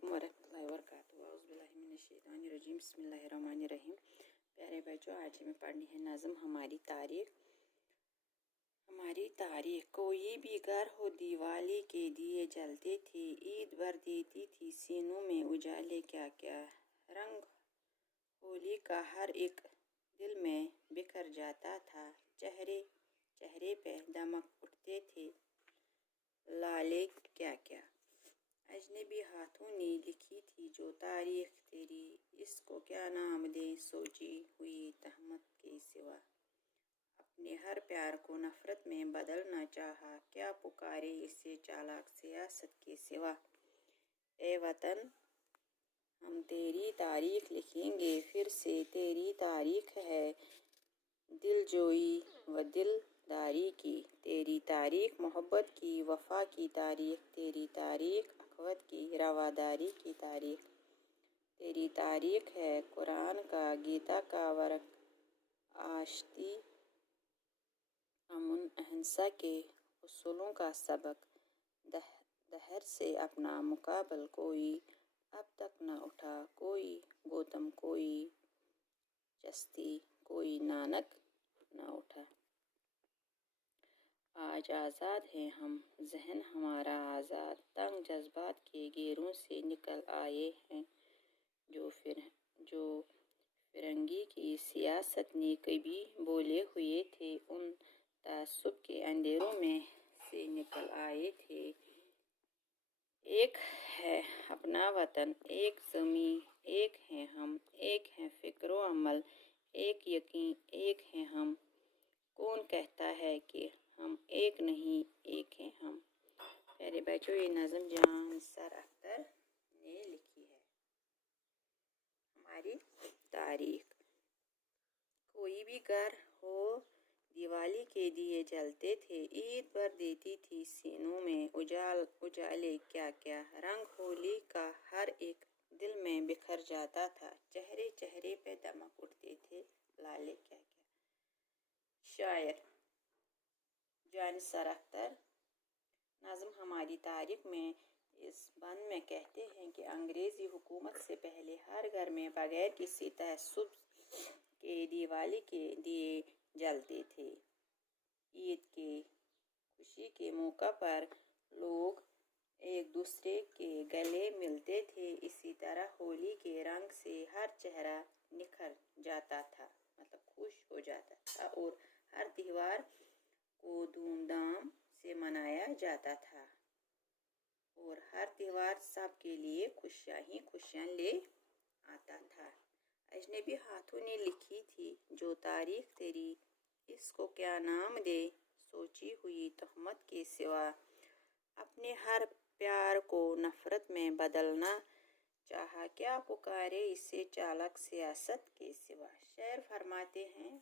अस्सलामुअलैकुम वरहमतुल्लाहि वबरकातुहू। औज़ुबिल्लाहि बिस्मिल्लाहिर्रहमानिर्रहीम। प्यारे बच्चों, आज हमें पढ़नी है नज़म हमारी तारीख। हमारी तारीख। कोई भी घर हो दिवाली के दिए जलते थे, ईद भर देती थी सीनों में उजाले क्या क्या रंग होली का हर एक दिल में बिखर जाता था। चेहरे चेहरे पे दमक उठते थे लाले क्या क्या अजनबी हाथों ने लिखी थी जो तारीख तेरी, इसको क्या नाम दे सोची हुई तहमत के सिवा। अपने हर प्यार को नफरत में बदलना चाहा, क्या पुकारे इसे चालाक सियासत के सिवा। ए वतन हम तेरी तारीख लिखेंगे फिर से, तेरी तारीख है दिलजोई व दिलदारी की, तेरी तारीख मोहब्बत की वफा की तारीख, तेरी तारीख अखवत की रवादारी की तारीख, तेरी तारीख है कुरान का गीता का वर्क, आश्ती अमन अहिंसा के उसूलों का सबक। दहर से अपना मुकाबल कोई अब तक न उठा, कोई गौतम कोई चिश्ती कोई नानक न उठा। आज आज़ाद हैं हम, जहन हमारा आज़ाद, तंग जज्बात के घेरों से निकल आए हैं। जो फिरंगी की सियासत ने कभी बोले हुए थे, उन तासुब के अंधेरों में से निकल आए थे। एक है अपना वतन, एक ज़मीं, एक हैं हम, एक है फिक्र व अमल, एक यकीन, एक हैं हम। कौन कहता है कि हम एक नहीं, एक हैं हम। प्यारे बच्चों, ये नज़म जान निसार अख्तर ने लिखी है। हमारी तारीख। कोई भी घर हो दिवाली के दिए जलते थे, ईद भर देती थी सीनों में उजाले क्या क्या रंग होली का हर एक दिल में बिखर जाता था। चेहरे चेहरे पे दमक उठते थे लाले क्या क्या। शायर जान निसार अख्तर। नज़म हमारी तारीख में इस बंद में कहते हैं कि अंग्रेज़ी हुकूमत से पहले हर घर में बगैर किसी तहस्सुब के दिवाली के दिए जलते थे। ईद के खुशी के मौका पर लोग एक दूसरे के गले मिलते थे। इसी तरह होली के रंग से हर चेहरा निखर जाता था, मतलब खुश हो जाता था, और हर त्योहार को धूमधाम से मनाया जाता था, और हर त्योहार सबके लिए खुशियाँ ही खुशियाँ ले आता था। अजनबी हाथों ने लिखी थी जो तारीख तेरी, इसको क्या नाम दे सोची हुई तहमत के सिवा। अपने हर प्यार को नफरत में बदलना चाहा, क्या पुकारे इसे चालाक सियासत के सिवा। शेर फरमाते हैं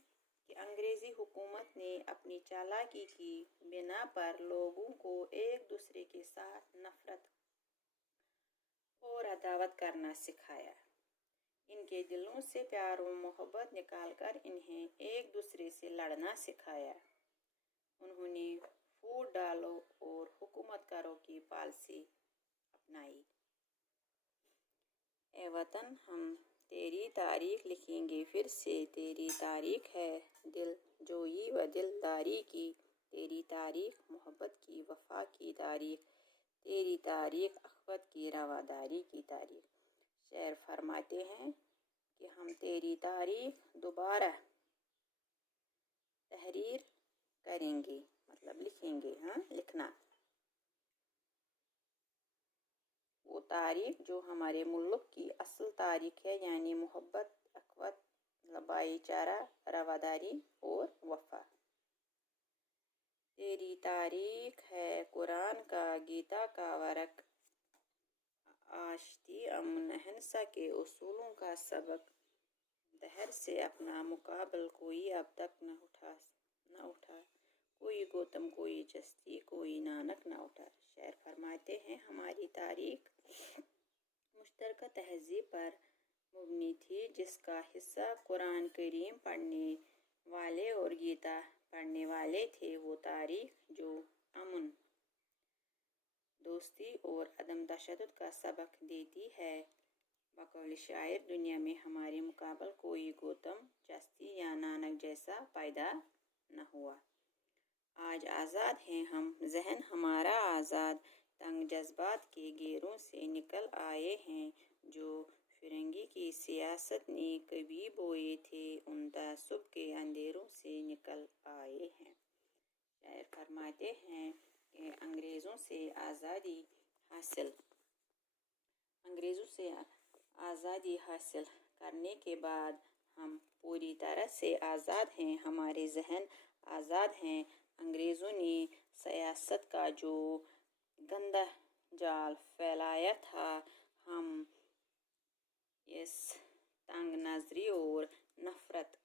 कि अंग्रेज़ी हुकूमत ने अपनी चालाकी की बिना पर लोगों को एक दूसरे के साथ नफरत और अदावत करना सिखाया। इनके दिलों से प्यार और मोहब्बत निकालकर इन्हें एक दूसरे से लड़ना सिखाया। उन्होंने फूट डालो और हुकूमत करो की पॉलिसी अपनाई। ए वतन हम तेरी तारीख लिखेंगे फिर से, तेरी तारीख है दिलजोई व दिलदारी की, तेरी तारीख मोहब्बत की वफा की तारीख, तेरी तारीख अखवत की रवादारी की तारीख। शेर फरमाते हैं कि हम तेरी तारीख दोबारा तहरीर करेंगे, मतलब लिखेंगे। हाँ, लिखना वो तारीख जो हमारे मुल्क की असल तारीख है, यानी मोहब्बत, अखवत, भाईचारा, रवादारी और वफा। तेरी तारीख है कुरान का गीता का वर्क, आश्ती अमन अहिंसा के उसूलों का सबक। दहर से अपना मुकाबल कोई अब तक न उठा, कोई गौतम कोई चिश्ती कोई नानक न उठा। शेर फरमाते हैं हमारी तारीख मुश्तरका तहज़ीब पर मुबनी थी, जिसका हिस्सा कुरान करीम पढ़ने वाले और गीता पढ़ने वाले थे। वो तारीख जो अमन दोस्ती और अदम तशद्दुद का सबक देती है। बकौल शायर, दुनिया में हमारे मुकाबल कोई गौतम, चिश्ती या नानक जैसा पैदा न हुआ। आज आज़ाद हैं हम, ज़हन हमारा आज़ाद, तंग जज्बात के घेरों से निकल आए हैं। जो फिरंगी की सियासत ने कभी बोए थे, उन तअस्सुब के अंधेरों से निकल आए हैं। शायर फरमाते हैं कि अंग्रेज़ों से आज़ादी हासिल करने के बाद हम पूरी तरह से आज़ाद हैं। हमारे ज़हन आज़ाद हैं। अंग्रेज़ों ने सियासत का जो गंदा जाल फैलाया था, हम इस तंग नज़री और नफ़रत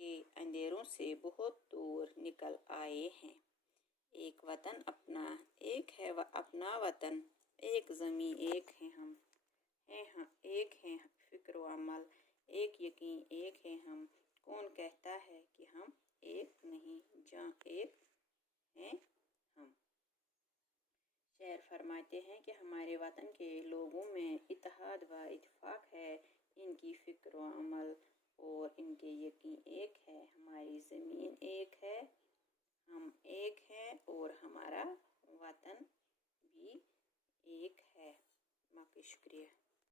के अंधेरों से बहुत दूर निकल आए हैं। एक वतन अपना, एक है अपना वतन, एक ज़मीं, एक है हम, एक है फ़िक्र व अमल, एक यकीन, एक है हम। कौन कहता है कि हम एक नहीं, जहाँ एक हैं हम। शायर फरमाते हैं कि हमारे वतन के लोगों में इत्तेहाद व इत्तेफाक है, इनकी फ़िक्र व अमल और इनके यकीन एक है। हमारी ज़मीन एक है, हम एक हैं और हमारा वतन भी एक है। माँ का शुक्रिया।